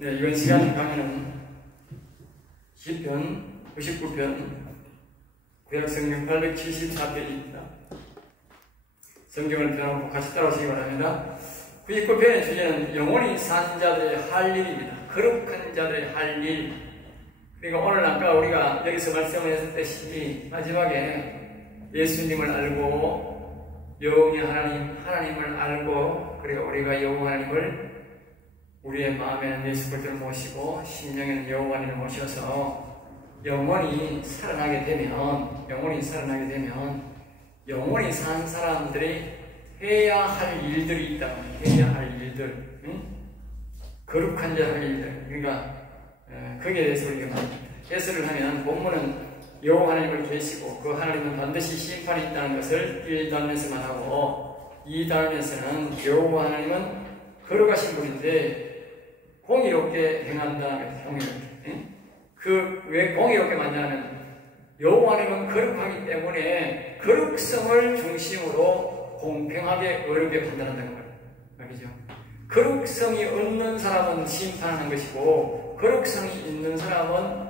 네, 이번 시간 강의는 시편 99편 구약성경 874페이지입니다. 성경을 펴놓고 같이 따라오시기 바랍니다. 99편의 주제는 영원히 산 자들의 할 일입니다. 거룩한 자들의 할 일. 그러니까 오늘 아까 우리가 여기서 말씀을 했듯이 마지막에 예수님을 알고 여호와 하나님을 알고, 그리고 우리가 여호와 하나님을 우리의 마음에는 예수 그리스도를 모시고 심령에는 여호와 하나님을 모셔서 영원히 살아나게 되면 영원히 산 사람들이 해야 할 일들이 있다. 해야 할 일들, 응? 거룩한 자 할 일들. 그러니까 거기에 대해서 우리가 해설을 하면, 본문은 여호와 하나님을 계시고 그 하나님은 반드시 심판이 있다는 것을 1단에서만 하고, 2단에서는 여호와 하나님은 거룩하신 분인데 공의롭게 행한다. 공의롭게. 왜 공의롭게 만나면 여호와 하나님은 거룩하기 때문에 거룩성을 중심으로 공평하게 의롭게 판단한다는 거예요. 말이죠. 거룩성이 없는 사람은 심판하는 것이고 거룩성이 있는 사람은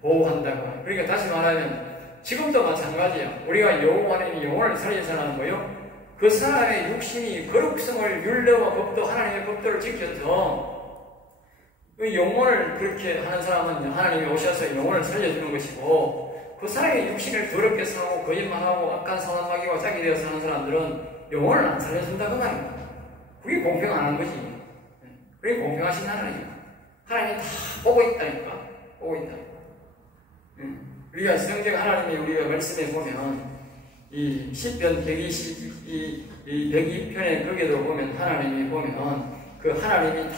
보호한다고. 그러니까 다시 말하면 지금도 마찬가지예요. 우리가 여호와 하나님이 영혼을 살려서 하는 거예요. 그 사람의 육신이 거룩성을 율례와 법도, 하나님의 법도를 지켜서 그 영혼을 그렇게 하는 사람은 하나님이 오셔서 영혼을 살려주는 것이고, 그 사람의 육신을 더럽게 사고 거짓말하고 악한 선악마귀와 짝이 되어 사는 사람들은 영혼을 안 살려준다 그 말입니다. 그게 공평 안 하는 거지. 그게 공평하신 하나님. 하나님이 다 보고 있다니까. 보고 있다니까. 우리가 성경 하나님이 우리가 말씀에 보면 이 시편 102편에 거기도 보면 하나님이 보면 그 하나님이 다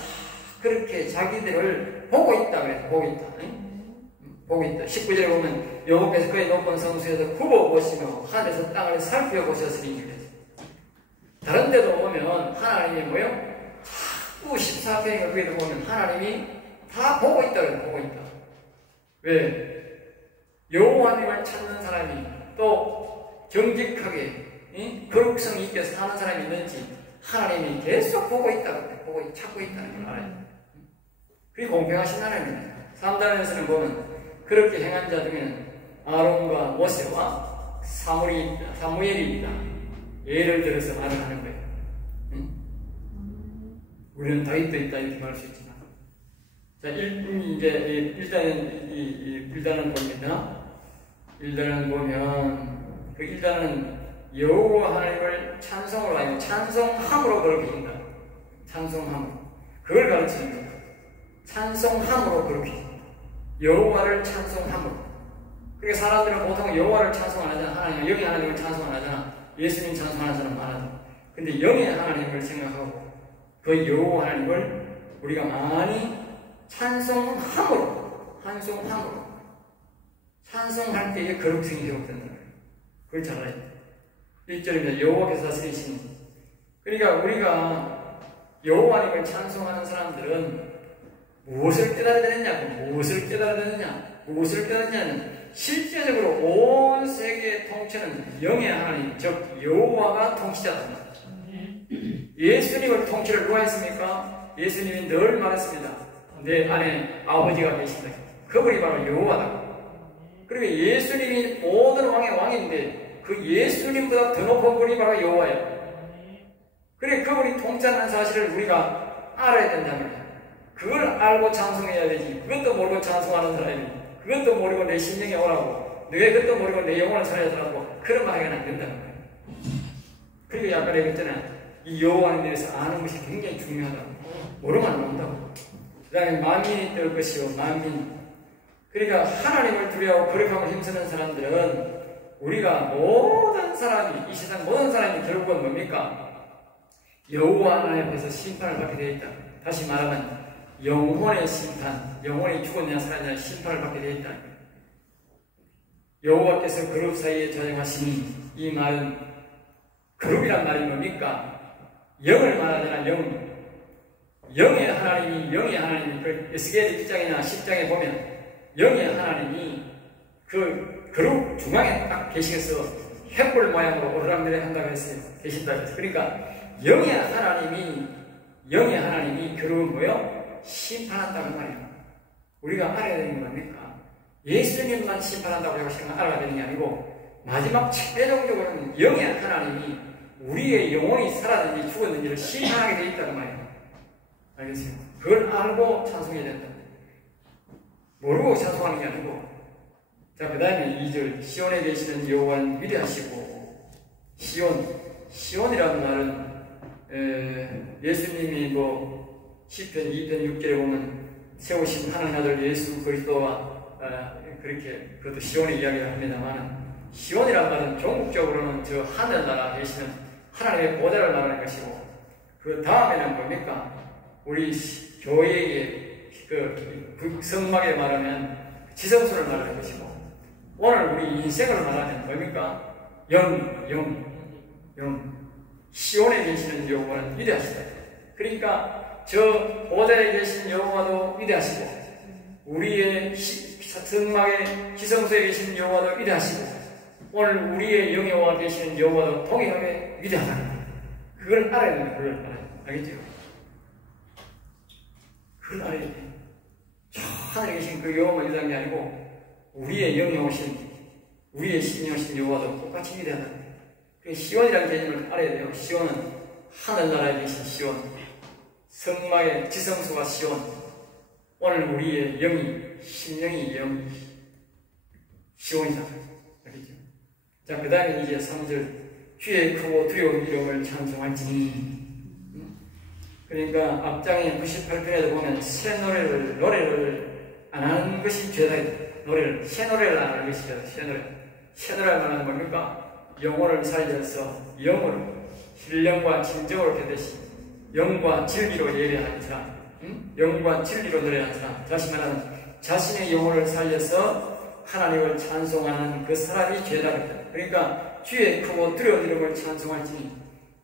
그렇게 자기들을 보고 있다 그래서 보고 있다. 보고 있다. 19절에 보면 여호와께서 그의 높은 성수에서 굽어보시며 하늘에서 땅을 살펴보셨으니 그래서. 다른 데도 보면 하나님이 뭐요? 자꾸 14편에 거기도 보면 하나님이 다 보고 있다 그래서 보고 있다. 왜? 여호와 하나님을 찾는 사람이 또 정직하게 거룩성 있게 사는 사람이 있는지 하나님이 계속 보고 있다고, 보고 찾고 있다는 걸 알아요. 그게 공평하신 하나님입니다. 3단에서는 보면 그렇게 행한 자 중에는 아론과 모세와 사무엘이 있다. 예를 들어서 말을 하는 거예요. 우리는 다윗도 있다 이렇게 말할 수 있지만, 자, 일단은 봅니다. 일단은 보면 그 일단은 여호와 하나님을 찬송으로 아니고 찬송함으로 그렇게 한다. 찬송함으로. 그걸 가르치는 거다. 찬송함으로 그렇게 한다. 여호와를 찬송함으로. 그러니까 사람들은 보통 여호와를 찬송 안 하잖아. 하나님, 영의 하나님을 찬송 안 하잖아. 예수님 찬송하는 사람 많아도. 근데 영의 하나님을 생각하고 그 여호와 하나님을 우리가 많이 찬송함으로 찬송할 때에 거룩성이 회복된다는 거예요. 그걸 잘 알아야 돼요. 1절입니다. 여호와께서 다스리시니. 그러니까 우리가 여호와 하나님을 찬송하는 사람들은 무엇을 깨달아야 되느냐? 무엇을 깨달느냐는 실제적으로 온 세계의 통치는 영의 하나님, 즉 여호와가 통치자다. 예수님을 통치를 누가 했습니까? 예수님이 늘 말했습니다. 내 안에 아버지가 계신다. 그분이 바로 여호와다. 그리고 예수님이 모든 왕의 왕인데 그 예수님보다 더 높은 분이 바로 여호와예요. 그래, 그분이 통치하는 사실을 우리가 알아야 된다면 그걸 알고 찬송해야 되지. 그것도 모르고 찬송하는 사람이, 그것도 모르고 내 심령에 오라고, 내 그것도 모르고 내 영혼을 살려달라고 그런 말 하면 안 된다는 거예요. 그리고 아까 얘기했잖아요. 이 여호와에 대해서 아는 것이 굉장히 중요하다고. 모르면 안 온다고. 그 다음에 만민이 뜰 것이요, 만민. 그러니까 하나님을 두려워하고 거룩함을 힘쓰는 사람들은 우리가 모든 사람이, 이 세상 모든 사람이 결국은 뭡니까? 여호와 하나님 앞에서 심판을 받게 되어 있다. 다시 말하면 영혼의 심판, 영혼이 죽었냐 살았냐 심판을 받게 되어 있다. 여호와께서 그룹 사이에 자정하시니, 이 말은 그룹이란 말이 뭡니까? 영을 말하잖아. 영의 하나님이 그 에스겔 1장이나 10장에 보면 영의 하나님이 그 그룹 중앙에 딱 계시겠어. 횃불 모양으로 오르락내락 한다고 했어요. 계신다고 했어요. 그러니까 영의 하나님이 그룹은 뭐요? 심판한다는 말이에요. 우리가 알아야 되는 게 뭡니까? 예수님만 심판한다고 생각 알아야 되는 게 아니고 마지막 최종적으로는 영의 하나님이 우리의 영혼이 살았는지 죽었는지를 심판하게 되어 있다는 말이에요. 알겠어요? 그걸 알고 찬송해야 된다. 모르고 찬송하는 게 아니고. 자, 그 다음에 2절 시온에 계시는 여호와는 위대하시고. 시온이라는 말은 예수님이 뭐 시편 2편 6절에 보면 세우신 하나님 아들 예수 그리스도와 그렇게 그것도 시온의 이야기를 합니다만, 시온이라는 말은 종국적으로는 저 하늘나라 계시는 하나님의 보좌를 말하는 것이고, 그 다음에는 뭡니까? 우리 교회의 그 성막에 말하면 지성소를 말하는 것이고, 오늘 우리 인생을 말하면 뭡니까? 영. 시온에 계시는 여호와는 위대하시다. 그러니까 저 보좌에 계신 여호와도 위대하시고, 우리의 성막의 지성소에 계신 여호와도 위대하시고, 오늘 우리의 영에 와 계시는 여호와도 동일하게 위대하다는 거예요. 그걸 알아야 됩니다. 그걸 알아야 돼요. 알겠죠? 그걸 알아야 돼요. 저 하늘에 계신 그 여호와만 위대한 게 아니고 우리의 영에 오신, 우리의 신에 오신 여호와도 똑같이 위대하다는 거예요. 그 시온이라는 개념을 알아야 돼요. 시온은 하늘나라에 계신 시온, 성막의 지성소가 시온, 오늘 우리의 영이, 심령이 영, 시온이다. 알겠죠? 자, 그 다음에 이제 3절 주의 크고 두려운 이름을 찬송할지니. 그러니까 앞장에 98편에도 보면 새 노래를 안 하는 것이 죄다. 새 노래를 안 하는 것이 죄다. 새 노래를 말하는 뭡니까? 영혼을 살려서 영으로 신령과 진정으로 깨듯이 영과 진리로 예배하는 사람, 영과 진리로 노래하는 사람, 다시 말하면 자신의 영혼을 살려서 하나님을 찬송하는 그 사람이 죄다. 그러니까 주의 크고 두려운 이름을 찬송할지니,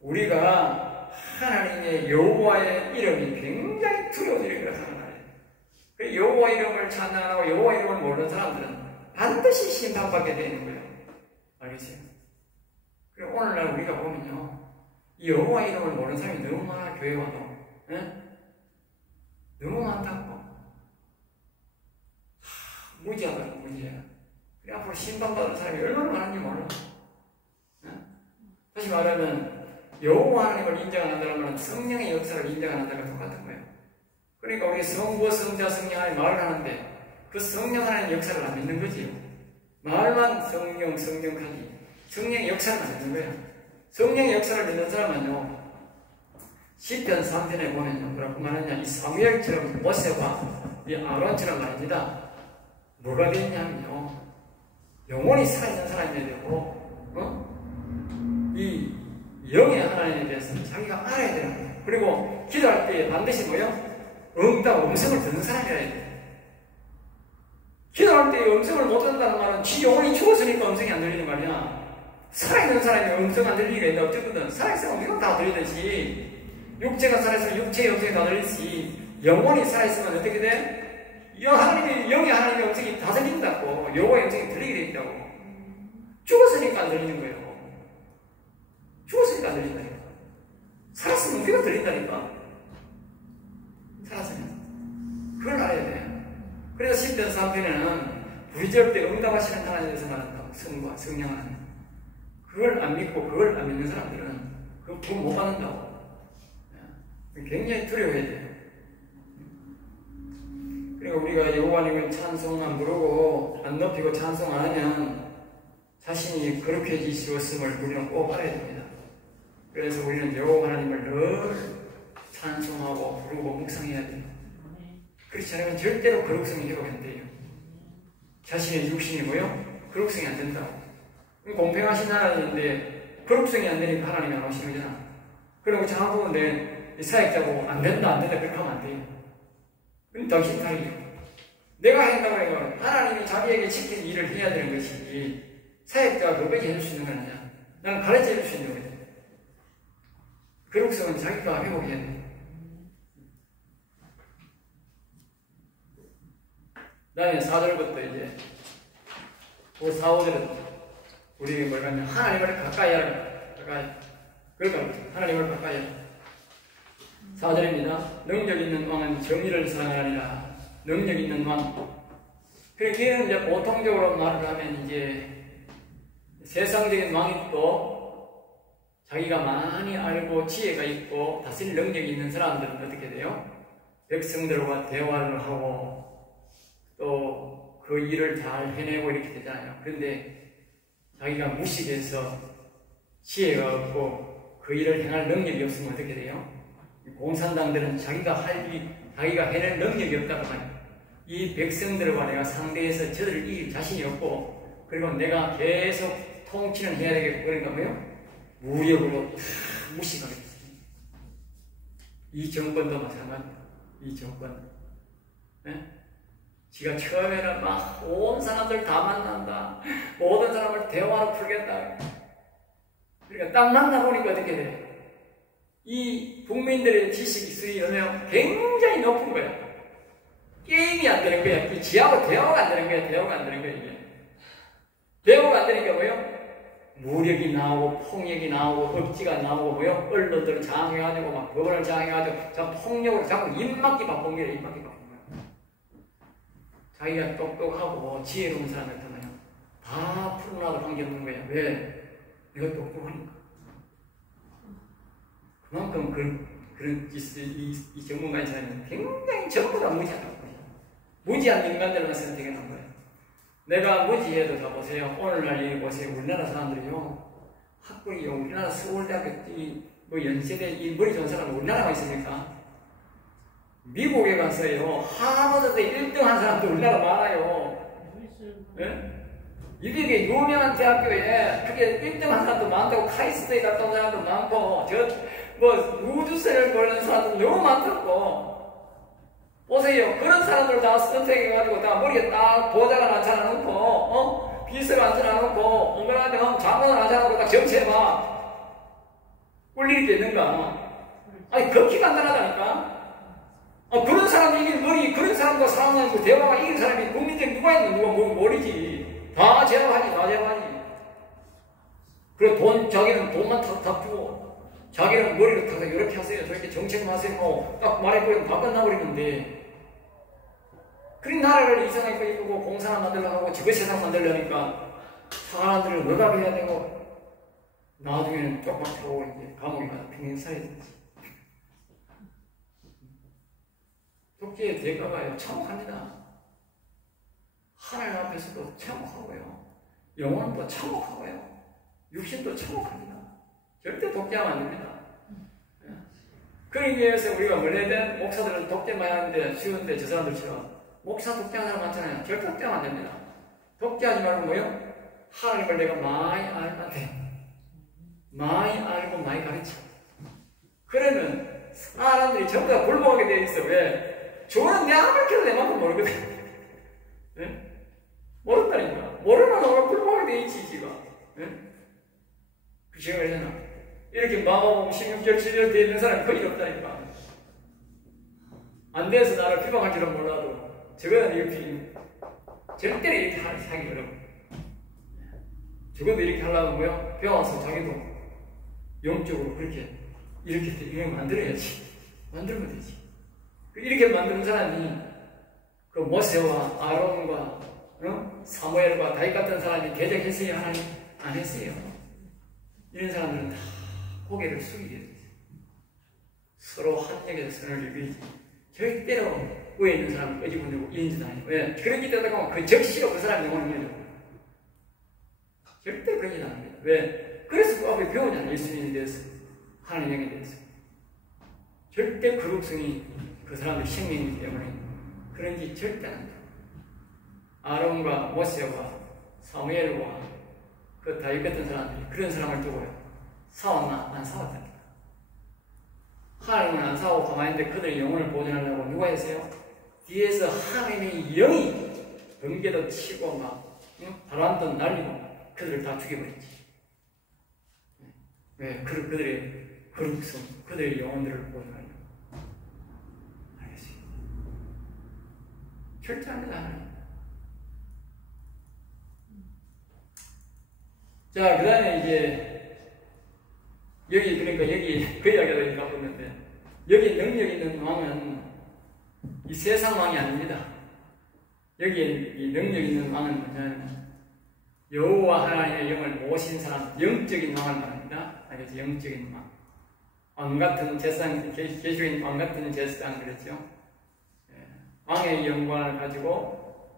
우리가 하나님의 여호와의 이름이 굉장히 두려운 이름이라고 하는 말이에요. 그 여호와 이름을 찬양하고 여호와 이름을 모르는 사람들은 반드시 심판받게 되는 거예요. 알겠어요? 그리고 오늘날 우리가 보면요, 이 여호와 이름을 모르는 사람이 너무 많아. 교회 와도 너무 많다고. 무지하다고. 무지해. 그래 앞으로 심판받는 사람이 얼마나 많은지 몰라. 다시 말하면 여호와 하나님을 인정 안 한다는 말은 성령의 역사를 인정 안 한다는 것과 똑같은 거예요. 그러니까 우리 성부, 성자, 성령 하나님 말을 하는데 그 성령 하나님 역사를 안 믿는 거지요. 말만 성령 하지 성령의 역사를 안 믿는 거예요. 성령의 역사를 믿는 사람은요, 시편 3편에 보면요, 뭐라고 말하냐, 이 사무엘처럼 모세와 이 아론처럼 말입니다. 뭐가 되냐면요, 영혼이 살아있는 사람이 되고, 이 영의 하나님에 대해서는 자기가 알아야 되는 거예요. 그리고 기도할 때 반드시 뭐요? 음성을 듣는 사람이라 해야 돼요. 기도할 때 음성을 못 듣는다는 말은 지 영혼이 죽었으니까 음성이 안 들리는 말이야. 살아있는 사람이 음성 안 들리기가 있는데 어쨌든 살아있으면 이건 다 들리듯이, 육체가 살아있으면 육체의 음성이 다 들리듯이 영혼이 살아있으면 어떻게 돼? 영의 하나님의 음성이 다 들린다고. 여호와의 음성이 들리게 돼 있다고. 죽었으니까 안 들리는 거예요. 죽었으니까 안 들린다니까. 살았으면 우리가 들린다니까. 살았으면. 그걸 알아야 돼요. 그래서 10편 3편에는 부르짖을 때 응답하시는 하나님에 대해서 말한다고. 성과, 성령 하나님. 그걸 안 믿고 그걸 안 믿는 사람들은 그거 돈 못 받는다고. 굉장히 두려워해야 돼요. 그리고 우리가 여호와님을 찬송 안 부르고 안 높이고 찬송 안 하면 자신이 거룩해지셨음을 우리는 꼭 알아야 됩니다. 그래서 우리는 여호와 하나님을 늘 찬송하고 부르고 묵상해야 돼요. 그렇지 않으면 절대로 거룩성이 회복이 안 돼요. 자신의 육신이 뭐요? 거룩성이 안 된다고. 공평하신 하나님인데 거룩성이 안 되니까 하나님이 안 오시는 거잖아. 그리고 자꾸 내 사역자 보고 안 된다 그렇게 하면 안 돼요. 그럼 당신 탈이에요. 내가 한다고 해서 하나님이 자기에게 시킨 일을 해야 되는 것이지, 사역자가 그것까지 해줄 수 있는 건 아니야. 나는 가르쳐 줄 수 있는 거야. 거룩성은 자기가 회복해야 돼. 그 다음에 4절부터 이제 4, 5절은 우리에게 뭘 하면 하나님을 가까이 하라. 그러니까 하나님을 가까이 하라. 4절입니다. 능력 있는 왕은 정의를 사랑하리라. 능력 있는 왕. 그러니까 이제 보통적으로 말을 하면 이제 세상적인 왕이 또 자기가 많이 알고 지혜가 있고 다스릴 능력이 있는 사람들은 어떻게 돼요? 백성들과 대화를 하고 또 그 일을 잘 해내고 이렇게 되잖아요. 그런데 자기가 무식해서 지혜가 없고 그 일을 행할 능력이 없으면 어떻게 돼요? 공산당들은 자기가 해낼 능력이 없다고 말해요. 이 백성들과 내가 상대해서 저들을 이길 자신이 없고, 그리고 내가 계속 통치는 해야 되겠고, 그러니까 뭐요? 무력으로 무식하게 됐습니다. 이 정권도 마찬가지입니다. 이 정권. 네? 지가 처음에는 막 온 사람들 다 만난다. 모든 사람을 대화로 풀겠다. 그러니까 딱 만나보니까 어떻게 돼? 이 국민들의 지식 수준이 굉장히 높은 거야. 게임이 안 되는 거야. 이 지하고 대화가 안 되는 거야. 대화가 안 되는 거야, 이게. 대화가 안 되니까 뭐요? 무력이 나오고, 폭력이 나오고, 억지가 나오고, 뭐요? 언론들을 장악해가지고, 막 법원을 장악해가지고, 자꾸 폭력으로 자꾸 입막기 바쁜 거야, 입막기 바쁜 거야. 자기가 똑똑하고 지혜로운 사람을 있잖아요. 다 풀어놔도 관계없는 거야. 왜? 내가 똑똑하니까. 그만큼 그런 이 전문가인 사람은 굉장히 전부 다 무지하다고 거예요. 무지한 인간들만 선택해놓은 거예요. 내가 무지해도 자 보세요. 오늘날 얘기 보세요. 우리나라 사람들이요. 학벌이요. 우리나라 서울대학교 뭐 연세대 이 머리 좋은 사람은 우리나라만 있습니까? 미국에 가서요. 하버드에서 1등 한 사람도 우리나라 많아요. 네? 이게 유명한 대학교에 그게 1등 한 사람도 많다고 카이스트에 갔다 온 사람도 많고 우주선을 보는 사람도 너무 많다고. 보세요. 그런 사람들 다 선택해가지고 다 머리에 딱 보좌관 앉혀놓고 비서를 앉혀놓고 엉뚱하게 장관을 앉혀놓고 딱 정치해봐. 꿀릴 게 있는가? 아니 극히 간단하다니까. 그런 사람이 이길 머리, 그런 사람과 상황하고 대화가 이긴 사람이 국민들이 누가 있는 누가 모르지. 다 제압하지, 다 제압하지. 그리고 자기는 돈만 다 주고, 자기는 머리를 타서 이렇게 하세요, 저렇게 정책만 하세요, 딱 말해버리면 다 끝나버리는데, 그런 나라를 이상하게 이끌고 공산화 만들려고 하고, 지구 세상 만들려니까, 사람들을 억압해야 되고, 나중에는 쪽박차고 이제 감옥에 가서 평생 살아야 되지. 독재의 대가가 참혹합니다. 하늘 앞에서도 참혹하고요. 영혼도 참혹하고요. 육신도 참혹합니다. 절대 독재하면 안 됩니다. 그러기 위해서 우리가 원래는 목사들은 독재만 하는데 쉬운데 저 사람들처럼 목사 독재하는 사람 많잖아요. 절대 독재하면 안 됩니다. 독재하지 말고 뭐요? 하나님을 내가 많이 알면 돼. 많이 알고 많이 가르쳐. 그러면 사람들이 전부 다 굴복하게 되어 있어. 왜? 저는 내 아무리 켜도 내만큼 모르거든. 네? 모른다니까. 모르면 너가 굴복하게 되어 있지, 지가. 네? 그 시간을 했잖아. 이렇게 마가복음 16절, 17절 되어 있는 사람이 거의 없다니까. 안 돼서 나를 비방할 줄은 몰라도, 저거는 이렇게, 절대로 이렇게 하기 어려워. 저것도 이렇게 하려면 뭐야? 배워서 자기도 영적으로 그렇게, 이렇게 만들어야지. 만들면 되지. 이렇게 만드는 사람이 그 모세와 아론과 사무엘과 다윗 같은 사람이 대적했어요? 하나님? 안 했어요. 이런 사람들은 다 고개를 숙이게 돼요. 서로 한쪽에서 선을 이루지. 절대로 위에 있는 사람을 끄집어내고 이런 짓 아니에요. 왜? 그런 짓 하다 보면 그 적시로 그 사람이 영혼을 이어줘. 절대로 그런 짓 안 합니다. 왜? 그래서 그 앞에 배우잖아요. 예수님에 대해서. 하나님에 대해서. 절대 거룩성이 그 사람의 생명이기 때문에 그런 짓 절대 안 한다. 아론과 모세와 사무엘과 그 다윗 같은 사람들이 그런 사람을 두고요. 싸웠나? 안 싸웠다니까. 하나님은 안 싸우고 가만히 있는데 그들의 영혼을 보존하려고 누가 했어요? 뒤에서 하나님의 영이 번개도 치고 막 바람도 날리고 그들을 다 죽여버렸지. 왜? 그들의 거룩성, 그들의 영혼들을 보존하려고. 절대합니다, 하나님. 자, 그 다음에 이제, 여기, 그러니까 여기, 그 이야기가 여기 가보는데, 여기 능력 있는 왕은 이 세상 왕이 아닙니다. 여기에 이 능력 있는 왕은 뭐냐면 여호와 하나님의 영을 모신 사람, 영적인 왕을 말합니다. 알겠죠? 영적인 왕. 왕 같은 제사장, 계시인 왕 같은 제사장 그랬죠. 왕의 영광을 가지고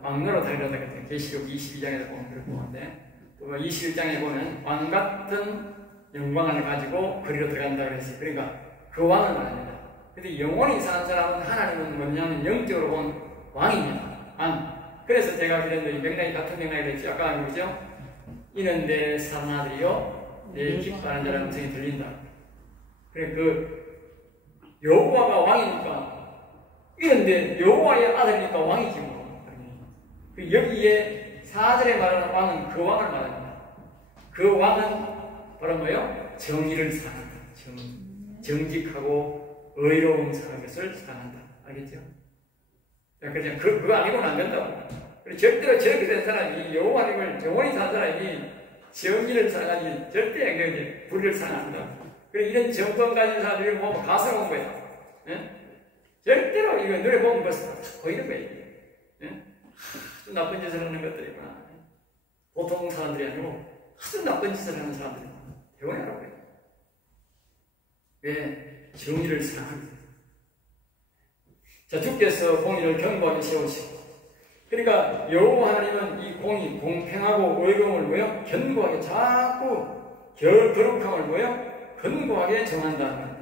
왕노로 달려다 그랬죠. 계시록 22장에서 보면 그렇게 보는데 또 21장에 보면 왕 같은 영광을 가지고 거리로 들어간다 그랬어요. 그러니까 그 왕을 말합니다. 근데 영원히 사는 사람은 하나님은 뭐냐면 영적으로 본 왕입니다. 왕. 그래서 제가 그랬는데 이 맥락이 같은 맥락이 됐죠. 아까 그러죠? 이는 내 사는 아들이요 내 기뻐하는 자라는 음성이 들린다. 그래 여호와가 왕이니까 이런데 여호와의 아들이니까 왕이지 뭐. 여기에 4절에 말하는 왕은 그 왕을 말합니다. 그 왕은 바로 뭐예요? 정의를 사랑한다. 정직하고 의로운 사는 것을 사랑한다. 알겠죠? 그냥 그거 아니고는 안 된다고. 절대로 저렇게 된 사람이 여호와님을 영원히 사는 사람이 정의를 사랑하지 절대 불의를 사랑한다. 그리고 이런 정권 가진 사람들이 보면 가스로운 거야. 예? 절대로 이거 눈에 보면 벌써 보이는 거예요. 예? 아주 나쁜 짓을 하는 것들이구나. 보통 사람들이 아니고 아주 나쁜 짓을 하는 사람들이구나. 대원이라고 해요. 왜? 정의를 사랑합니다. 자, 주께서 공의를 견고하게 세우시고, 그러니까 여호와 하나님은 이 공의, 공평하고 의로움을 뭐요? 견고하게 자꾸 거룩함을 뭐요? 견고하게 정한다.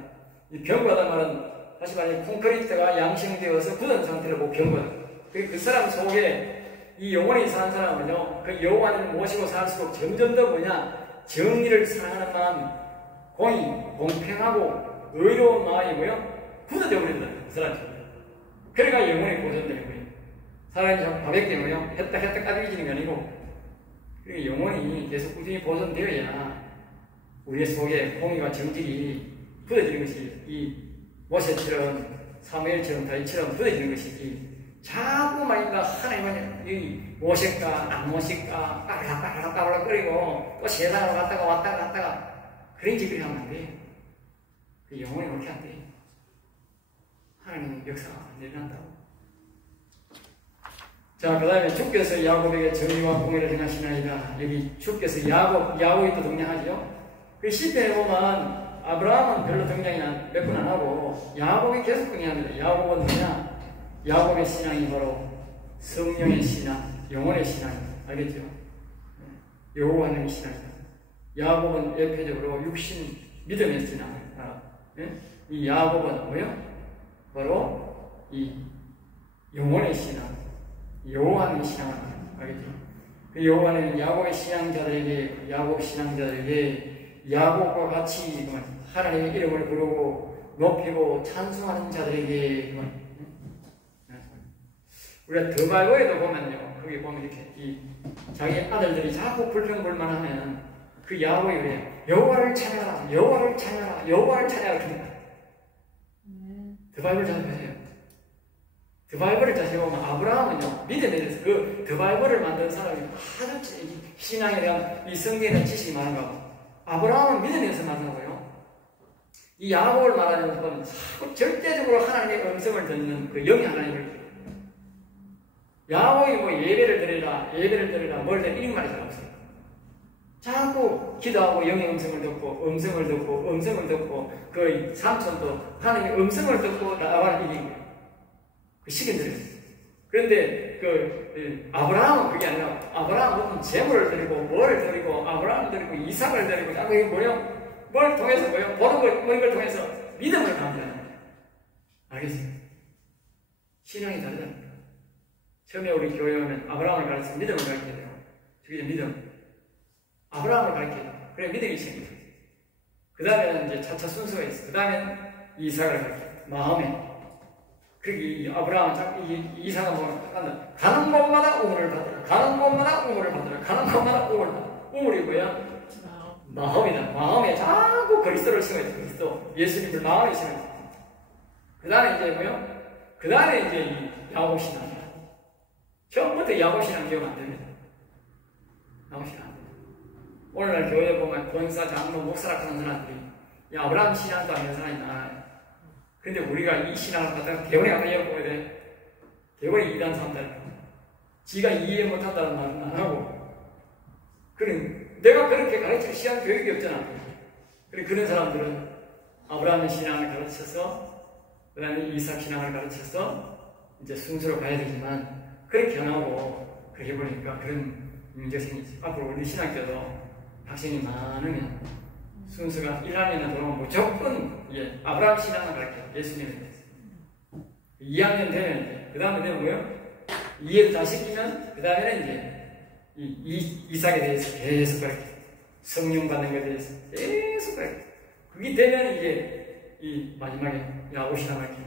이 견고하다는 말은 다시 말해 콘크리트가 양식되어서 굳은 상태를 보고 견고하다. 그 사람 속에 이 영원히 사는 사람은요, 그 여호와 하나님을 모시고 살수록 점점 더 뭐냐? 정의를 사랑하는 마음이, 공의, 공평하고 의로운 마음이 뭐요? 굳어져 버린다. 그 사람. 그러니까 영원히 보존되는 거예요. 사람이 참 가볍게 뭐요? 했다 까비지는 게 아니고, 그러니까 영원히 계속 꾸준히 보존되어야 우리 속에 공의와 정직이 굳어지는 것이 이 모세처럼 사무엘처럼 다윗처럼 굳어지는 것이지, 자꾸 말입니다. 하나님은 이 모실까 안 모실까 까불락거리고 또 세상으로 갔다가 왔다가 그런 짓을 하면 안 돼요. 그 영원히 그렇게 안 돼요. 하나님의 역사가 일어난다고. 자, 그 다음에 주께서 야곱에게 정의와 공의를 행하시나이다. 여기 주께서 야곱이 또 등장하죠. 그 시편에 보면 아브라함은 별로 등장이 몇 분 안 하고 야곱이 계속 등장합니다. 야곱은 뭐냐? 야곱의 신앙이 바로 성령의 신앙, 영혼의 신앙. 알겠죠? 여호와 하나님의 신앙이다. 야곱은 대표적으로 육신 믿음의 신앙. 이 야곱은 뭐요? 바로 이 영혼의 신앙, 여호와의 신앙을 알겠죠? 그 여호와는 야곱의 신앙자들에게, 야곱 신앙자들에게 야곱과 같이 하나님의 이름을 부르고 높이고 찬송하는 자들에게 우리가 더 말고에도 보면요, 거기 보면 이렇게 이 자기 아들들이 자꾸 불평불만하면 그 야곱이 그래요. 여호와를 찬양하라, 여호와를 찬양하라, 여호와를 찬양하라. 더 바이블 잘 보세요. 더 바이블을 자세히 보면 아브라함은요, 믿음에 대해서 그 더 바이블을 만든 사람이 아주 신앙에 대한 이 성경에 대한 지식이 많은가 봐. 아브라함은 믿음에서 만나고요. 이 야곱을 말하는 것은 자꾸 절대적으로 하나님의 음성을 듣는 그 영이 하나님을. 야곱이 뭐 예배를 드리라, 뭘 드리라, 이런 말이 잘 없어요. 자꾸 기도하고 영의 음성을 듣고, 그 삼촌도 하나님의 음성을 듣고 나아가는 일인 거예요. 그 시기들은. 그런데 아브라함은 그게 아니라, 아브라함은 재물을 드리고, 뭘 드리고, 아브라함을 드리고, 이삭을 드리고, 자꾸 이게 뭐요? 뭘 통해서 뭐요? 보는 걸 통해서 믿음을 강조하는 거예요. 알겠어요? 신앙이 다르다니까. 처음에 우리 교회 오면 아브라함을 가르쳐 믿음을 가르쳐야 돼요. 저기 믿음. 아브라함을 가르쳐요. 그래 믿음이 생겨요. 그 다음에는 이제 차차 순서가 있어요. 그 다음엔 이삭을 가르쳐요. 마음에. 그러기 아브라함은 자꾸 이삭을 보면 가는 곳마다 우물을 받으라. 가는 곳마다 우물을 받으라. 가는 곳마다 우물을 받으라. 우물이 뭐야? 마음이다. 마음에 자꾸 그리스도를 심어야 돼. 그리스도. 예수님을 마음에 심어야 돼. 그 다음에 이제 뭐요? 그 다음에 이제 이 야곱 신앙. 처음부터 야곱 신앙 기억 안 됩니다. 야곱 신앙 안 됩니다. 오늘날 교회에 보면 권사, 장로, 목사라고 하는 사람들이 아브라함 신앙도 아닌 사람이 많아요. 근데 우리가 이 신앙을 갖다가 대원에 가서 이어보게 돼. 대원이 이단 산다니까. 지가 이해 못한다는 말은 안 하고. 내가 그렇게 가르칠 시한 교육이 없잖아. 그런 사람들은 아브라함의 신앙을 가르쳐서, 그 다음에 이삭 신앙을 가르쳐서, 이제 순서로 가야 되지만, 그렇게 안 하고, 그렇게 보니까 그런 문제가 생기지. 앞으로 우리 신학교도 학생이 많으면, 순서가 1학년에 들어오면 무조건, 아브라함 신앙을 가르쳐. 예수님에 대해서. 2학년 되면, 그 다음에 되면 뭐요? 이해를 다 시키면, 그 다음에는 이제, 이삭에 대해서 계속 가르쳐. 성령 받는 것에 대해서 계속 가르쳐. 그게 되면 이제, 이 마지막에 야고신앙을 가르쳐.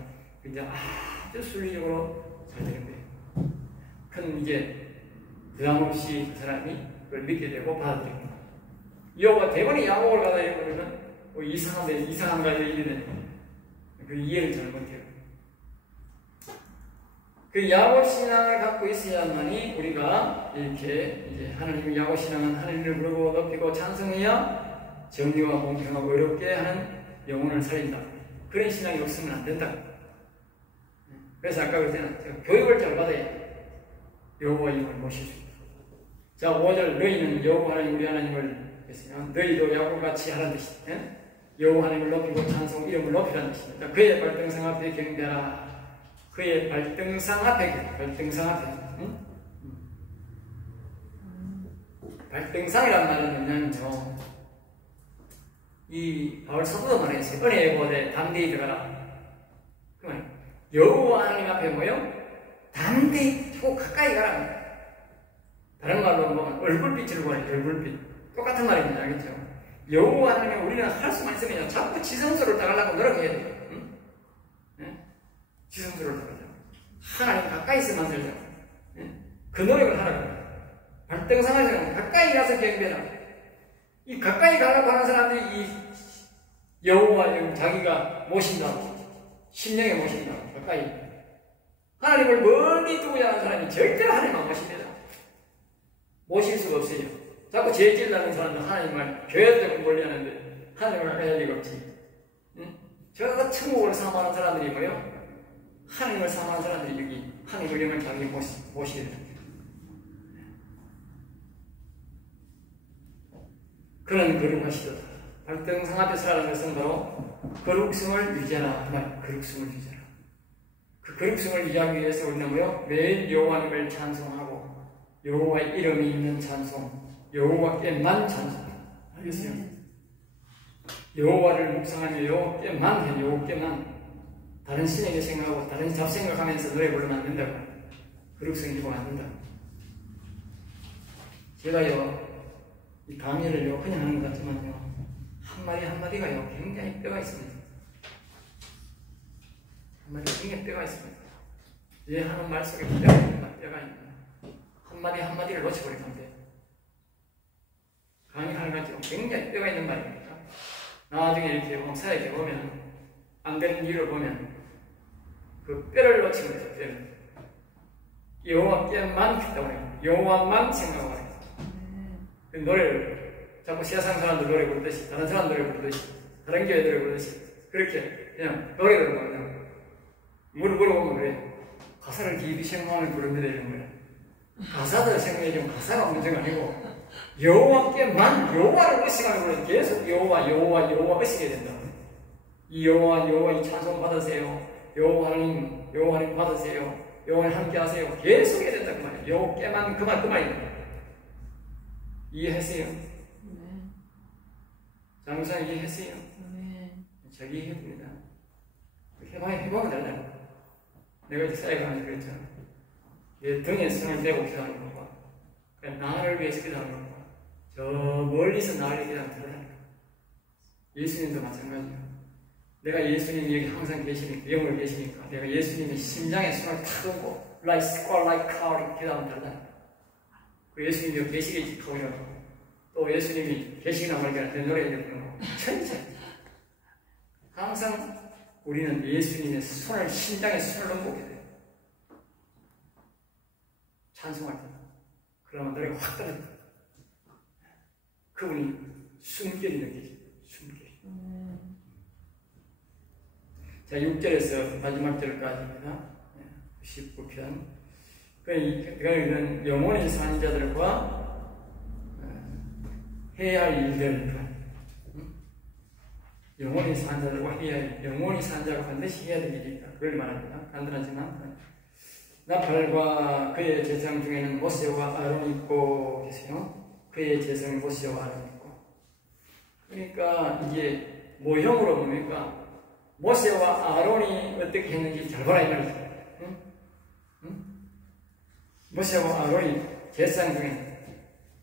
이제 아주 순리적으로 잘 되는 거예요. 그럼 이제, 부담 없이 그 사람이 그걸 믿게 되고 받아들이고. 여호가 대번에 야곱을 받아들이면, 이상한 가지고 이래 되는 거예요. 그 이해를 잘 못해요. 그 야곱 신앙을 갖고 있어야만이 우리가 이렇게 이제 하나님의 야곱 신앙은 하나님을 부르고 높이고 찬송해야 정리와 공평하고 어렵게 하는 영혼을 살린다. 그런 신앙이 없으면 안 된다. 그래서 아까 그랬잖아요. 교육을 잘 받아야 여호와의 이름을 모실 수 있다. 자, 5절 너희는 여호와 하나님 우리 하나님을 했으면 너희도 야곱같이 하라는 뜻이다. 여호와 하나님을 높이고 찬송 이름을 높이라는 뜻입니다. 그의 발등상 앞에 경배하라. 그의 발등상 앞에, 응? 발등상이란 말은 뭐냐면요, 이 바울 사도도 말했어요. 은혜의 보대 담대히 들어가라. 그 말이에요. 여호와 하나님 앞에 뭐요? 담대히 꼭 가까이 가라. 다른 말로 보면 얼굴빛을 보내. 얼굴빛. 똑같은 말입니다. 알겠죠? 여호와 하나님 우리는 할 수만 있으면 자꾸 지성소를 따가려고 노력해야 돼요. 응? 네? 지성소를 따가려고. 하나님 가까이서 만들자. 네? 그 노력을 하라고. 발등상에서는 가까이 가서 경배하라. 이 가까이 가려고 하는 사람들이 이 여호와 자기가 모신다고. 심령에 모신다고. 가까이. 하나님을 멀리 두고자 하는 사람이 절대로 하나님 안 모십니다. 모실 수가 없어요. 자꾸 죄질 나는 사람은 하나님을 교회도 멀리 하는데 하나님을 가까이 할 리가 없지. 응? 저 천국을 사모하는 사람들이 뭐요? 하나님을 사모하는 사람들이 여기 하나님의 영을 자기 모시게 됩니다. 그는 거룩하시도다. 발등상 앞에 서라는 것은 바로 거룩성을 유지하라. 그 말, 거룩성을 유지하라. 그 거룩성을 유지하기 위해서 우리는 뭐요? 매일 여호와님을 찬송하고 여호와의 이름이 있는 찬송, 여호와께만 찬송. 알겠어요? 여호와를 묵상하며 여호와께만 해. 여호와께만. 다른 신에게 생각하고 다른 잡생각하면서 노래 부르면 안 된다고. 거룩성이 주고 안 된다. 제가요, 이 강의를요, 그냥 하는 것 같지만요, 한마디 한마디가요, 굉장히 뼈가 있습니다. 한마디 굉장히 뼈가 있습니다. 얘 하는 말 속에 뼈가 있는 한마디 한마디를 놓쳐버리면 안 돼요. 강의하는 것처럼 굉장히 뼈가 있는 말입니다. 나중에 이렇게 목사에게 보면, 안 되는 이유를 보면, 그 뼈를 놓치는 거죠, 뼈를. 여호와께만 켰다고 해요. 여호와만 생각하고 해요. 그 노래를, 자꾸 세상 사람들 노래 부르듯이, 다른 사람 노래 부르듯이, 다른 교회 노래 부르듯이, 그렇게 그냥 노래를 부르면, 물어보면 그래. 가사를 깊이 생각하면 부릅니다, 이런 거예요. 가사들 생각해주면 가사가 문제가 아니고, 여호와께만, 여호와를 의식하는 거예요. 계속 여호와 의식해야 된다. 이 여호와 이 찬송 받으세요. 여호와 하나님 받으세요. 여호와님 함께 하세요. 계속 해야 된다, 그 말이에요. 여호와께만, 그 말입니다. 이해했어요? 네. 장로사님 이해했어요? 네. 잘 이해해봅니다. 해보면 알잖아. 내가 이제 쌓여가면서 그랬잖아. 등에 손을 대고 기도하는 것과, 나를 위해서 기도하는 것과, 저 멀리서 나를 기도하는 다르다니까. 예수님도 마찬가지야. 내가 예수님이 여기 항상 계시니까, 영으로 계시니까, 내가 예수님의 심장에 손을 탁 얹고, like squat, like cow, 이렇게 기도하면 다르다니까. 그 예수님이 여기 계시겠지, 카오라고. 또 예수님이 계시나 말이야, 내 노래에 부르는 거. 천재. 항상 우리는 예수님의 손을, 심장에 손을 얹고 돼요. 찬송할 때. 그러면 노래가 확 떨어져. 그분이 숨결이 느껴져요. 숨결이. 자, 6절에서 마지막 절까지입니다. 19편. 그러니까 영원히 산 자들과 해야 할 일들, 영원히 산 자들과 영원히 산 자가 반드시 해야 될 일이다. 그걸 말합니다. 간단하지만 나팔과 그의 제사장 중에는 모세와 아론이 있고 계세요. 그의 제사장은 모세와 아론이 있고. 그러니까 이게 모형으로 보니까 모세와 아론이 어떻게 했는지 잘 보라 이 말이죠. 모세와 아론이 제사장 중에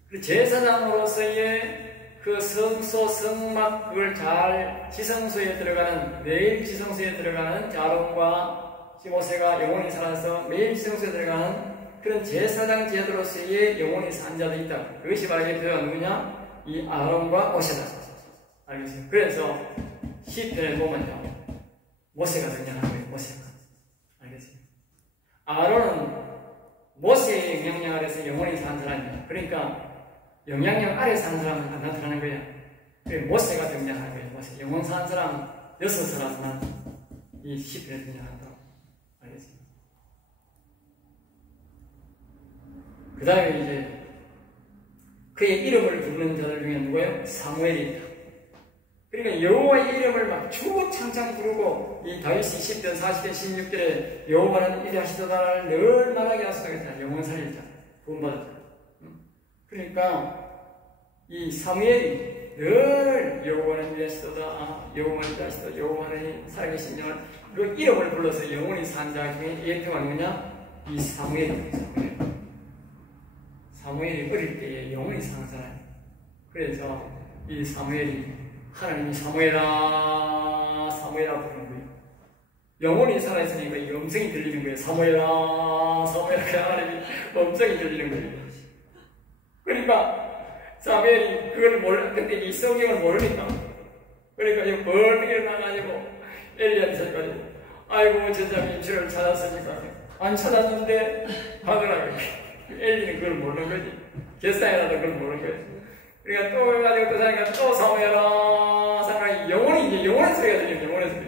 그 제사장으로서의 그 성소 성막 그걸 잘 지성소에 들어가는 매일 지성소에 들어가는 아론과 모세가 영원히 살아서 매일 지성소에 들어가는 그런 제사장 제도로서의 영원히 산 자도 있다. 그것이 바로 대표가 누구냐? 이 아론과 모세다. 알겠어요? 그래서 시편에 보면요 모세가 등장하는 거예요. 모세가. 알겠어요? 아론은 모세의 명령 아래서 영원히 산 사람이에요. 그러니까 영향력 아래 사는 사람은 안 나타나는 거예요. 그래서 모세가 등장하는 거예요. 모세. 영원 사는 사람 6사람만 이 시편에 등장한다고. 알겠습니다. 그 다음에 이제 그의 이름을 부르는 자들 중에 누구예요? 사무엘이다. 그러니까 여호와의 이름을 막 주구장창 부르고 이 다윗이 10편 40편 16절에 여호와는 이리하시도다를 늘 말하게 하시도다. 영원 살리자. 구원받았다. 그러니까 이 사무엘이 늘 여호와는 이리하시도다. 여호와는 이리하시도다. 여호와는 살아계신 영을 그 이름을 불러서 영원히 산 자 중에 예표가 누구냐? 이 사무엘입니다. 사무엘이 어릴 때에 영원히 산 사람. 그래서 이 사무엘이 하나님이 사무엘아 사무엘아 부르는 거예요. 영원히 살아있으니까 이 음성이 들리는 거예요. 사무엘아 사무엘아 그 하나님이 음성이 들리는 거예요. 그러니까 사무엘이 그걸 몰라. 근데 이 성경을 모르니까 그러니까 이 벌떡 일어나가지고 엘리야한테 가지고 아이고 제자가 임신을 찾았으니까 안 찾았는데 하더라고요. 엘리는 그걸 모르는 거지. 게스타이라도 그걸 모르는 거지. 그러니까 또 해가지고 또 사니까 또 사무엘아 사무엘아 영원히 이제 영원한 소리가 들리는 영원한 소리.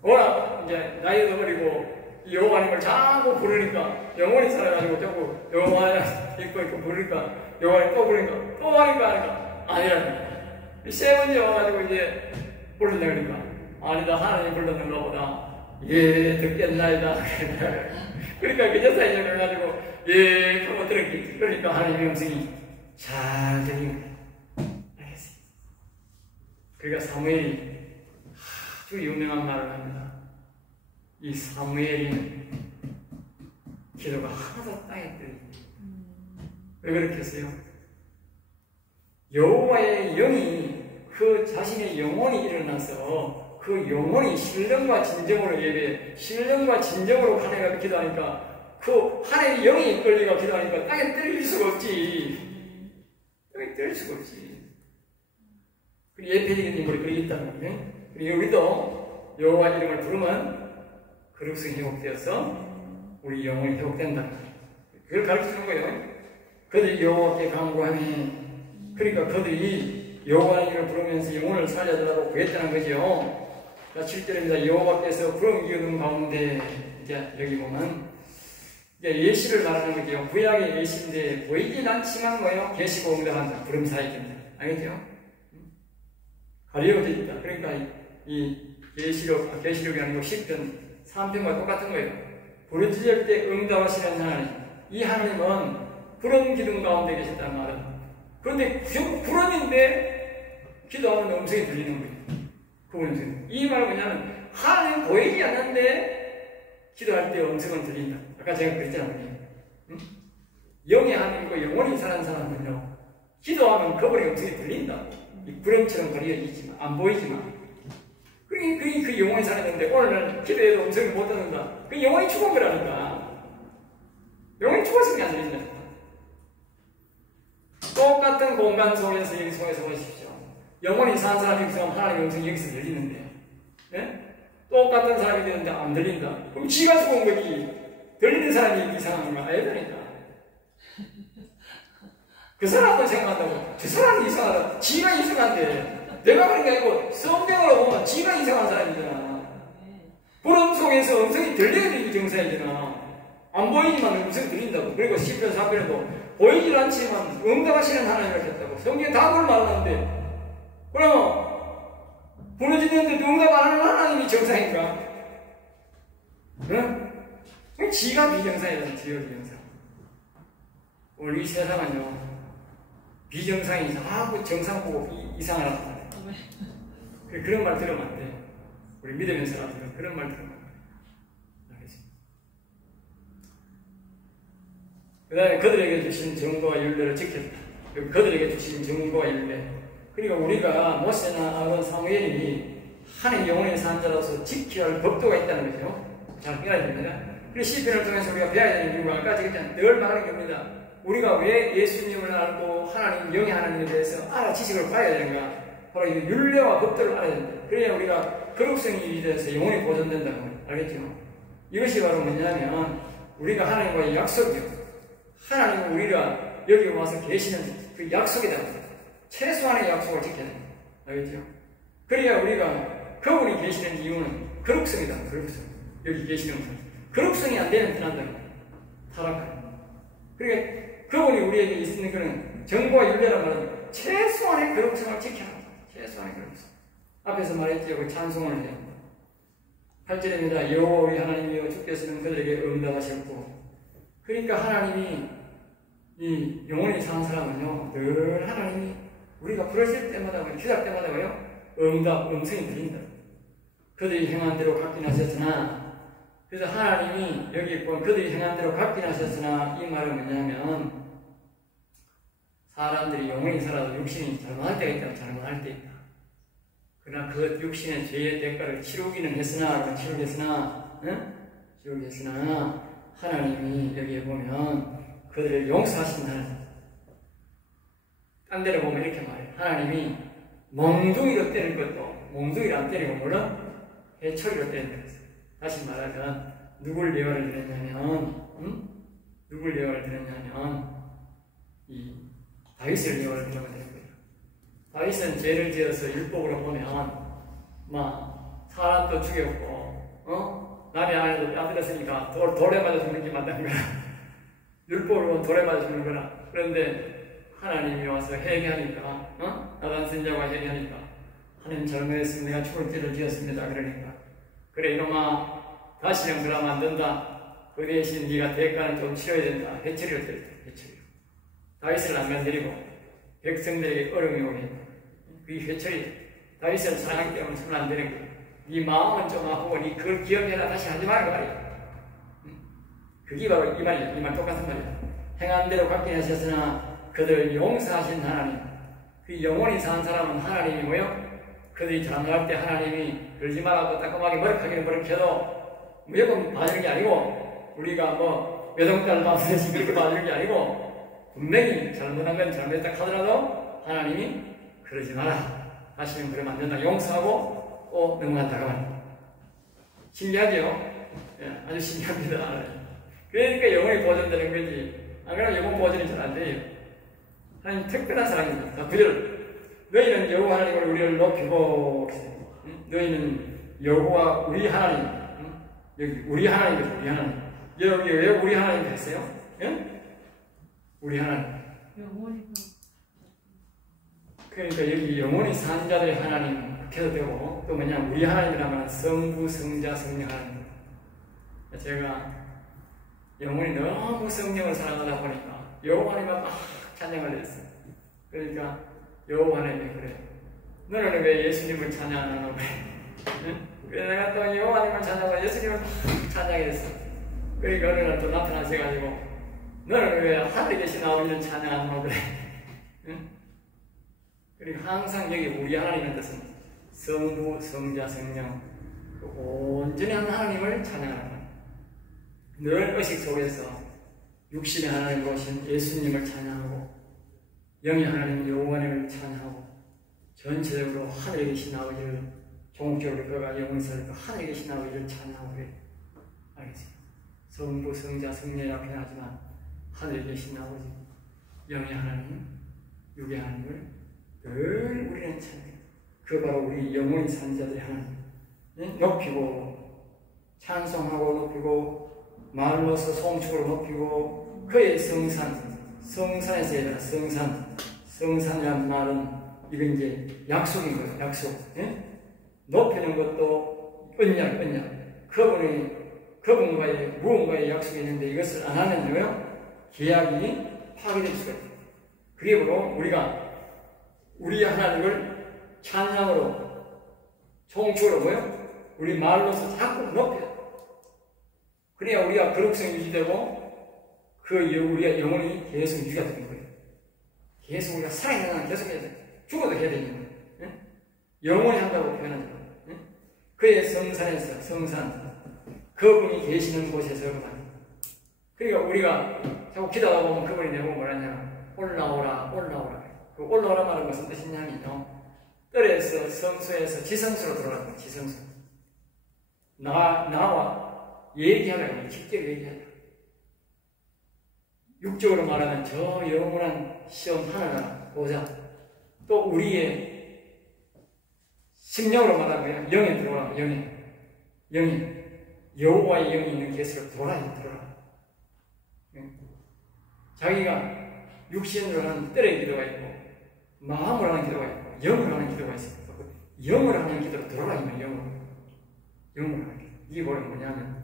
워낙 이제 나이도 어리고 여호와님을 자꾸 부르니까 영원히 살아가지고 자꾸 여호와님 있고 부르니까 여호와님 또 부르니까 또 하니까 아니라는 거야. 세 번째 와가지고 이제 부른다 그러니까 아니다 하나님 불렀는가 보다. 예 듣겠나이다. 그러니까 그 여사 이제 그래가지고 예 하고 들었겠지. 그러니까 하나님의 음성이 잘 들린 거예요. 알겠어요. 그러니까 사무엘이 아주 유명한 말을 합니다. 이 사무엘이 기도가 하나도 땅에 떨어집니다. 왜 그렇게 했어요? 여호와의 영이 그 자신의 영혼이 일어나서 그 영혼이 신령과 진정으로 예배, 신령과 진정으로 하나님과 기도하니까 그 하나님의 영이 이끌리고 기도하니까 땅에 떨릴 수가 없지. 땅에 떨릴 수가 없지. 예배드리는 물이 그렇게 있다는 거예요. 그리고 우리도 여호와 이름을 부르면 거룩성이 회복되어서 우리 영혼이 회복된다. 그걸 가르쳐주는 거예요. 그들이 여호와께 간구하니 그러니까 그들이 여호와 이름을 부르면서 영혼을 살려달라고 구했다는 거죠. 7절입니다. 여호와께서 구름 기운 가운데 이제 여기 보면 이제 예시를 말하는 거죠. 구약의 예시인데 보이진 않지만 뭐예요? 계시고 응답한다. 구름 사이입니다. 알겠죠? 가려져 있다. 그러니까 이 계시록이 아니고 10편 3편과 똑같은 거예요. 부르짖을 때 응답하시는 하나님. 이 하나님은 구름 기둥 가운데 계셨다는 말은. 그런데 구름인데 기도하는 음성이 들리는 거예요. 그 음성. 이 말은 뭐냐면 하나님 보이지 않는데 기도할 때 음성은 들린다. 아까 제가 그랬잖아요. 응? 영의 하나님과 영원히 사는 사람은요. 기도하면 그분의 음성이 들린다. 이 구름처럼 가려지지만 안 보이지만. 그 영혼이 살았는데 오늘날 기도해도 음성을 못 듣는다. 그 영혼이 죽은 거라니까. 영혼이 죽었으면 안 들린다. 똑같은 공간 속에서 여기 속에서 보십시오. 영혼이 사는 사람이 여기서 하나님의 음성이 여기서 들리는데, 네? 똑같은 사람이 되는데 안 들린다. 그럼 지가 죽은 거지. 들리는 사람이 이상한 거 아야 되니까. 그 사람도 생각한다고. 저 사람이 이상하다. 지가 이상한데. 내가 그런 게 아니고 성경으로 보면 지가 이상한 사람이잖아. 구름 속에서 음성이 들려야 되는 정상이잖아. 안 보이지만 음성이 들린다고. 그리고 10편 4편에도 보이질 않지만 응답하시는 하나님을 했다고. 성경에 답을 말하는데 그러면 부르짖는데 응답 안 하는 하나님이 정상인가? 응? 지가 비정상이라는 지가 비정상. 오늘 이 세상은요 비정상이 자꾸 정상 보고 이상하라고 말해. 그런 말 들으면 안 돼. 우리 믿으면 사람들은 그런 말 들으면 안 돼. 알겠습니다. 그 다음에 그들에게 주신 정도와 윤례를 지켰다. 그들에게 주신 정도와 윤례. 그러니까 우리가 모세나 아론, 사무엘이 하나님 영혼의 산자로서 지켜야 할 법도가 있다는 거죠. 잘 배워야 됩니다. 그리고 시편을 통해서 우리가 배워야 되는 이유가 아까 제가 늘 말하는 겁니다. 우리가 왜 예수님을 알고 하나님, 영의 하나님에 대해서 알아 지식을 봐야 되는가? 바로 이 율례와 법도를 알아야 된다. 그래야 우리가 거룩성이 유지돼서 영혼이 보존된다고. 알겠죠? 이것이 바로 뭐냐면 우리가 하나님과의 약속이요. 하나님은 우리가 여기 와서 계시는 그 약속이다. 최소한의 약속을 지켜야 된다. 알겠죠? 그래야 우리가 그분이 계시는 이유는 거룩성이다. 거룩성. 여기 계시는 것은 거룩성이 안 되면 떠난다는 거예요. 타락하는. 그러니까 그분이 우리에게 있는 그런 정보와 윤례란 말은 최소한의 거룩성을 지켜야 한다. 최소한의 거룩성. 앞에서 말했죠. 그 찬송을 해요. 8절입니다. 여호와 우리 하나님이여 주께서는 그들에게 응답하셨고. 그러니까 하나님이 이 영혼이 사는 사람은요 늘 하나님이 우리가 부르실 때마다 기도할 때마다요 응답, 음성이 들린다. 그들이 행한 대로 갚긴 하셨으나 그래서 하나님이 여기 있고 그들이 행한 대로 갚긴 하셨으나 이 말은 뭐냐면 사람들이 영혼이 살아도 육신이 잘못할 때가 있다면 잘못할 때 있다. 그러나 그 육신의 죄의 대가를 치르기는 했으나 하나님이 여기에 보면 그들을 용서하신다는. 딴 데를 보면 이렇게 말해요. 하나님이 멍둥이로 때릴 것도 멍둥이를 안 때리고 물론 해초리로 때린다. 다시 말하면 누굴 예화를 들었냐면 이 다윗을 예화를 들으면 되는 거예요. 다윗은 죄를 지어서 율법으로 보면 막 사람도 죽였고 남의 아내도 빼앗겼으니까 돌에 맞아 죽는 게 맞다는 거야. 율법으로 돌에 맞아 죽는 거라. 그런데 하나님이 와서 회개하니까 나단 선지자가 회개하니까 하나님 잘못했으면 내가 죽을 죄를 지었습니다. 그러니까 그래 이놈아 다시는 그러면 안 된다. 그 대신 네가 대가는 좀 치러야 된다. 해처리로 때렸다. 해처리로. 다윗을 안 건드리고 백성들에게 어려움이 오게 했다. 그 회처리. 다윗을 사랑하기 때문에 손을 안 대는 거야. 네 마음은 좀 아프고 네 그걸 기억해라. 다시 하지 말고 말이야. 그게 바로 이 말이야. 이 말 똑같은 말이야. 행한 대로 갚긴 하셨으나 그들 용서하신 하나님. 그 영원히 사는 사람은 하나님이 뭐요? 그들이 잘못할 때 하나님이 그러지 말라고 따끔하게 머리카락을 머리켜도 무조건 봐주는 게 아니고 우리가 뭐 외동딸 봐주듯이 그렇게 봐주는 게 아니고 분명히 잘못한 건 잘못했다 하더라도 하나님이 그러지 마라. 다시는 그러면 안 된다. 용서하고 넘어간다. 그 말이야. 신기하죠? 예, 아주 신기합니다. 그러니까 영혼이 보존되는 거지. 안 그러면 영혼 보존이 잘 안 돼요. 하나님 특별한 사랑입니다. 그들 너희는 여호와 하나님을 우리를 높이고 너희는 여호와 우리 하나님 여기 우리 하나님이죠. 우리 하나님 여기 왜 우리 하나님 됐어요? 예? 우리 하나님 그러니까 여기 영원히 산 자들의 하나님 그렇게 해도 되고 또 뭐냐 우리 하나님이라면 성부 성자 성령 하나님. 제가 영혼이 너무 성령을 사랑하다 보니까 여호와 하나님만 막 찬양을 했어요. 그러니까 여호와 하나님이 그래. 너는 왜 예수님을 찬양 안 하고 그래? 응? 그래 내가 또 여호와 하나님을 찬양하고 예수님을 막 찬양했어. 그러니까 어느 날 또 나타나셔가지고 너는 왜 하늘에 계신 아버지는 찬양 안 하고 그래? 응? 그리고 항상 여기 우리 하나님의 뜻은 성부, 성자, 성령 온전히 한 하나님을 찬양하는 거예요. 늘 의식 속에서 육신의 하나님으로 오신 예수님을 찬양하고 영의 하나님 여호와를 찬양하고 전체적으로 하늘에 계신 아버지를 종목적으로 그가 영원히 살고 하늘에 계신 아버지를 찬양하고 그래요. 알겠습니다. 성부, 성자, 성령이라고 표현하지만 하늘에 계신 아버지 영의 하나님, 육의 하나님을 늘 우리는 찬양해요. 그 바로 우리 영원히 산 자들의 하나님 높이고 찬송하고 높이고 말로서 송축으로 높이고 그의 성산에서 얘들아 성산이라는 말은 이건 이제 약속인 거예요. 약속. 예? 높이는 것도 언약. 그분과의 무언가의 약속이 있는데 이것을 안 하면요 계약이 파괴될 수가 있어요. 그게 바로 우리 하나님을 찬양으로 송축으로 뭐요? 우리 말로서 자꾸 높여요. 그래야 우리가 거룩성이 유지되고 우리가 영혼이 계속 유지가 되는 거예요. 계속 우리가 살아있는 한 계속 해야 돼요. 죽어도 해야 되는 거예요. 예? 영원히 한다고 표현하는 거예요. 예? 그의 성산 그분이 계시는 곳에서 그러니까 우리가 자꾸 기도하다 보면 그분이 내고 뭐라냐 올라오라 그 올라오라 말은 무슨 뜻이냐면요 뜰에서 성소에서 지성소로 들어가는 지성소 나와 얘기하라고 직접 얘기하라. 육적으로 말하면 저 영원한 시험 하나가 보자. 또 우리의 심령으로 말하면 영에 들어오라. 영에 여호와의 영이 있는 곳으로 들어오라. 자기가 육신으로 하는 뜰의 기도가 있고 마음으로 하는 기도가 있고 영으로 하는 기도가 있습니다. 영으로 하는 기도로 들어오라. 영으로 하는 기도. 이게 뭐냐면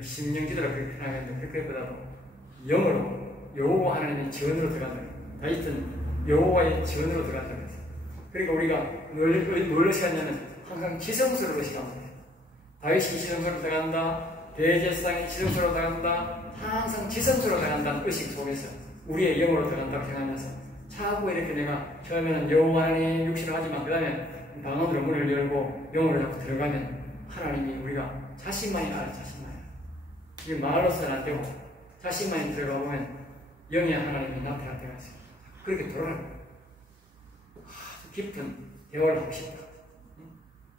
심령 기도라 그렇게 하는데 그것보다도 영으로 여호와 하나님의 지원으로 들어간다. 다윗은 여호와의 지원으로 들어간다. 그러니까 우리가 뭘로 시간냐면 항상 지성소로 시간합니다. 다윗이 지성소로 들어간다. 대제사장이 지성소로 들어간다. 항상 지성소로 들어간다는 의식 속에서 우리의 영으로 들어간다고 생각하면서 자꾸 이렇게 내가 처음에는 여호와 하나님 육신을 하지만 그 다음에 방언으로 문을 열고 영으로 자꾸 들어가면 하나님이 우리가 자신만이 알아. 이게 말로서는 안 되고 자신만이 들어가 보면 영의 하나님이 나타날 때가 있어요. 그렇게 돌아가는 거예요. 아주 깊은 대화를 하고 싶다.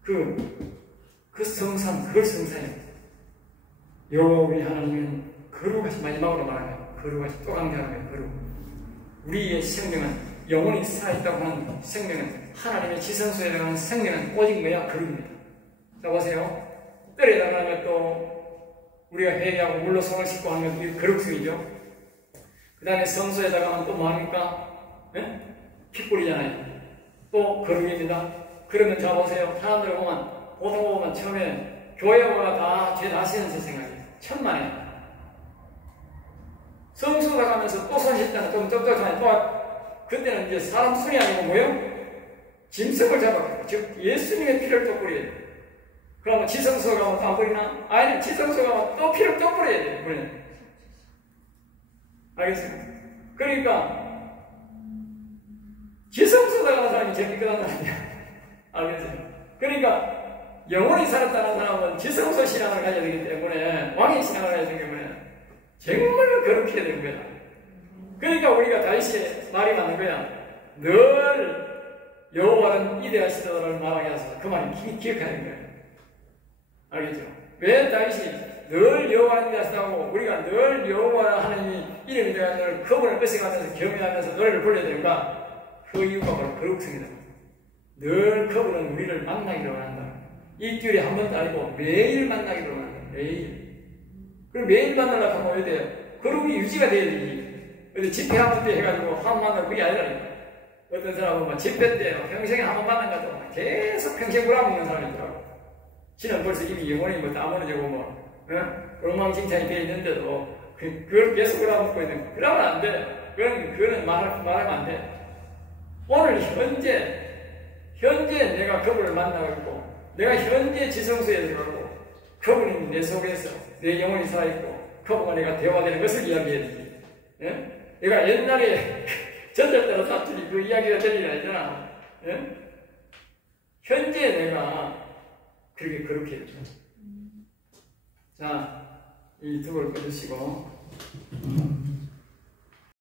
그 성산, 그걸 성산이에요. 여호와 우리 하나님은 거룩하신 마지막으로 말하면 거룩하신 또 강조하면 거룩. 우리의 생명은 영원히 살아있다고 하는 생명은 하나님의 지성소에 들어가는 생명은 오직 뭐야? 거룩입니다. 자 보세요. 뜰에 들어가면 또 우리가 회개하고 물로 손을 씻고 하는 게 거룩성이죠. 그 다음에 성소에 들어가면 또 뭐합니까? 네? 피 뿌리잖아요. 또 거룩입니다. 그러면 자 보세요. 사람들 보통 처음에 교회 오면 다 죄 다시는 생각이에요. 천만에. 성소 가면서 또 손 씻다가 좀 쩝쩝하니 또 그때는 이제 사람 손이 아니고 뭐예요? 짐승을 잡았거든요. 즉 예수님의 피를 또 뿌려야 돼요. 그러면 지성소 가면 또 안 뿌리나? 아니 지성소 가면 또 피를 또 뿌려야 돼요. 뿌리는. 알겠어요? 그러니까 지성소 가는 사람이 제일 깨끗한 사람이야. 알겠어요? 그러니까 영원히 살았다는 사람은 지성소 신앙을 가져야 되기 때문에 왕의 신앙을 가져야 되기 때문에 정말 거룩해야 되는 거야. 그러니까 우리가 다윗의 말이 맞는 거야. 늘 여호와는 이대하시다를 말하게 하셔서 그 말이 기억하는 거야. 알겠죠? 왜 다윗이 늘 여호와는 이대하시다고 우리가 늘 여호와 하나님이 이름이 되어 늘 그분을 뺏어가면서 경외하면서 노래를 불러야 되는가? 그 이유가 바로 거룩성이다. 늘 그분은 우리를 만나기를 원한다. 일주일에 한 번도 아니고 매일 만나기를 원한다. 매일. 그럼 매일 만나려고 하면 어디 돼요? 거룩이 유지가 돼야 되지. 어디 집회 한 번 때 해가지고 한 번 만나고 그게 아니라니까. 어떤 사람은 막 집회 때 평생에 한 번 만나가지고 계속 평생 불안먹는 사람이 있더라고. 지는 벌써 이미 영혼이 뭐 땀 흘리고 엉망진창이 되어 있는데도 그걸 계속 불안먹고 있는 거. 그러면 안 돼. 그거는 말하면 안 돼. 오늘 현재 내가 그분을 만나고 있고 내가 현재 지성소에 들어가고 그분이 내 속에서 내 영혼이 살아있고 그분과 내가 대화되는 것을 이야기해야 되지. 예? 내가 옛날에 전절대로 사투리 그 이야기가 되는 게 아니잖아. 예? 현재 내가 그렇게 해야 돼. 자, 이 두 걸 꺼주시고